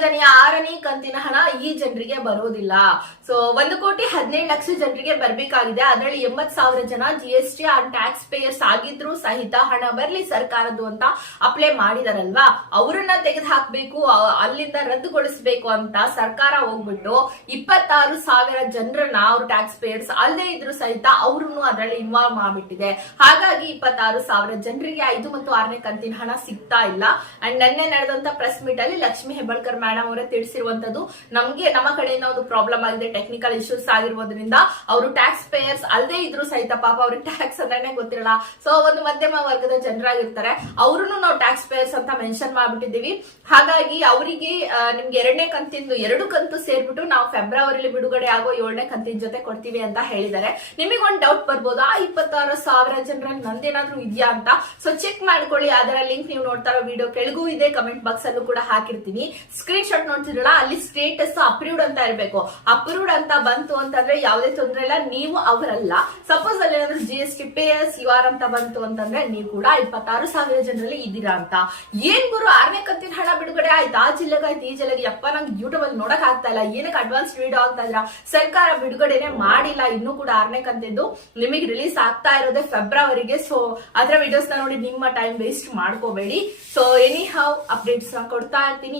ಯೋಜನೆಯ ಆರನೇ ಕಂತಿನ ಹಣ ಈ ಜನರಿಗೆ ಬರೋದಿಲ್ಲ. ಸೊ ಒಂದು ಕೋಟಿ ಹದಿನೇಳು ಲಕ್ಷ ಜನರಿಗೆ ಬರಬೇಕಾಗಿದೆ. ಅದರಲ್ಲಿ ಎಂಬತ್ ಸಾವಿರ ಜನ G S T and tax payers ಆಗಿದ್ರು ಸಹಿತ ಹಣ ಬರಲಿ ಸರ್ಕಾರದ್ದು ಅಂತ ಅಪ್ಲೈ ಮಾಡಿದಾರಲ್ವಾ? ಅವರನ್ನ ತೆಗೆದು ಹಾಕ್ಬೇಕು ಅಲ್ಲಿಂದ ರದ್ದುಗೊಳಿಸಬೇಕು ಅಂತ ಸರ್ಕಾರ ಹೋಗ್ಬಿಟ್ಟು ಇಪ್ಪತ್ತಾರು ಸಾವಿರ ಜನರನ್ನ ಅವ್ರ ಟ್ಯಾಕ್ಸ್ ಪೇಯರ್ಸ್ ಅಲ್ಲದೆ ಇದ್ರು ಸಹಿತ ಅವ್ರನ್ನು ಅದರಲ್ಲಿ ಇನ್ವಾಲ್ವ್ ಮಾಡ್ಬಿಟ್ಟಿದೆ. ಹಾಗಾಗಿ ಇಪ್ಪತ್ತಾರು ಸಾವಿರ ಜನರಿಗೆ ಐದು ಮತ್ತು ಆರನೇ ಕಂತಿನ ಹಣ ಸಿಗ್ತಾ ಇಲ್ಲ. ಅಂಡ್ ನಿನ್ನೆ ನಡೆದಂತ ಪ್ರೆಸ್ ಮೀಟ್ ಅಲ್ಲಿ ಲಕ್ಷ್ಮಿ ಹೆಬ್ಬಳ್ಕರ್ ಮೇಡಮ್ ಅವರೇ ತಿಳಿಸಿರುವಂತದ್ದು, ನಮ್ಗೆ ನಮ್ಮ ಕಡೆಯಿಂದ ಒಂದು ಪ್ರಾಬ್ಲಮ್ ಆಗಿದೆ ಟೆಕ್ನಿಕಲ್ ಇಶ್ಯೂಸ್ ಆಗಿರೋದ್ರಿಂದ ಅವರು ಟ್ಯಾಕ್ಸ್ ಪೇಯರ್ಸ್ ಅಲ್ಲದೇ ಇದ್ರು ಸಹಿತ ಪಾಪ ಅವ್ರಿಗೆ ಟ್ಯಾಕ್ಸ್ ಅಂದ್ರೆ ಗೊತ್ತಿರಲ್ಲ. ಸೊ ಒಂದು ಮಧ್ಯಮ ವರ್ಗದ ಜನರಾಗಿರ್ತಾರೆ. ಅವ್ರನ್ನು ನಾವು ಟ್ಯಾಕ್ಸ್ ಪೇಯರ್ಸ್ ಅಂತ ಮೆನ್ಷನ್ ಮಾಡ್ಬಿಟ್ಟಿದೀವಿ ಹಾಗಾಗಿ ಅವರಿಗೆ ನಿಮ್ಗೆ ಎರಡನೇ ಕಂತಿಂದು ಎರಡು ಕಂತು ಸೇರ್ಬಿಟ್ಟು ನಾವು ಫೆಬ್ರವರಿಲಿ ಬಿಡುಗಡೆ ಆಗೋ ಏಳನೇ ಕಂತಿನ ಜೊತೆ ಕೊಡ್ತೀವಿ ಅಂತ ಹೇಳಿದ್ದಾರೆ. ನಿಮಗೆ ಒಂದು ಡೌಟ್ ಬರ್ಬೋದು? ಆ ಇಪ್ಪತ್ತಾರು ಸಾವಿರ ಜನರಲ್ಲಿ ನಂದೇನಾದ್ರೂ ಇದೆಯಾ ಅಂತ? ಸೊ ಚೆಕ್ ಮಾಡ್ಕೊಳ್ಳಿ. ಅದರ ಲಿಂಕ್ ನೀವು ನೋಡ್ತಾರೋ ವಿಡಿಯೋ ಕೆಳಗೂ ಇದೆ. ಕಮೆಂಟ್ ಬಾಕ್ಸ್ ಅಲ್ಲೂ ಕೂಡ ಹಾಕಿರ್ತೀನಿ. ಸ್ಕ್ರೀನ್ ಶಾಟ್ ನೋಡ್ತಿರಲ್ಲ ಅಲ್ಲಿ ಸ್ಟೇಟಸ್ ಅಪ್ರೂವ್ಡ್ ಅಂತ ಇರಬೇಕು. ಅಪ್ರೂವ್ಡ್ ಅಂತ ಬಂತು ಅಂತಂದ್ರೆ ಯಾವುದೇ ತೊಂದರೆ ಇಲ್ಲ, ನೀವು ಅವರಲ್ಲ. ಸಪೋಸ್ ಅಲ್ಲಿ ಏನಾದ್ರು G S T payers you are ಅಂತ ಬಂತು ಅಂತಂದ್ರೆ ನೀವು ಕೂಡ ಇಪ್ಪತ್ತಾರು ಸಾವಿರ ಜನರಲ್ಲಿ ಇದ್ದೀರಾ ಅಂತ. ಏನ್ ಗುರು, ಆರನೇ ಕಂತಿನ ಹಣ ಬಿಡುಗಡೆ ಆಯ್ತು. ಆ ಜಿಲ್ಲೆಗೆ ಆಯ್ತು, ಈ ಜಿಲ್ಲೆಗೆ. ಯಪ್ಪ, ನಂಗೆ ಯೂಟ್ಯೂಬ್ ಅಲ್ಲಿ ನೋಡಕ್ ಆಗ್ತಾ ಇಲ್ಲ. ಏನಕ್ಕೆ ಅಡ್ವಾನ್ಸ್ ವಿಡಿಯೋ ಆಗ್ತಾ ಇದ್ರ ಸರ್ಕಾರ ಬಿಡುಗಡೆನೆ ಮಾಡಿಲ್ಲ. ಇನ್ನೂ ಕೂಡ ಆರನೇ ಕಂತಿದ್ದು ನಿಮಗೆ ರಿಲೀಸ್ ಆಗ್ತಾ ಇರೋದೇ ಫೆಬ್ರವರಿಗೆ ಸೊ ಅದರ ವಿಡಿಯೋಸ್ ನೋಡಿ ನಿಮ್ಮ ಟೈಮ್ ವೇಸ್ಟ್ ಮಾಡ್ಕೋಬೇಡಿ. ಸೊ ಎನಿ ಹೌ ಅಪ್ಡೇಟ್ಸ್ ಕೊಡ್ತಾ ಇರ್ತೀನಿ.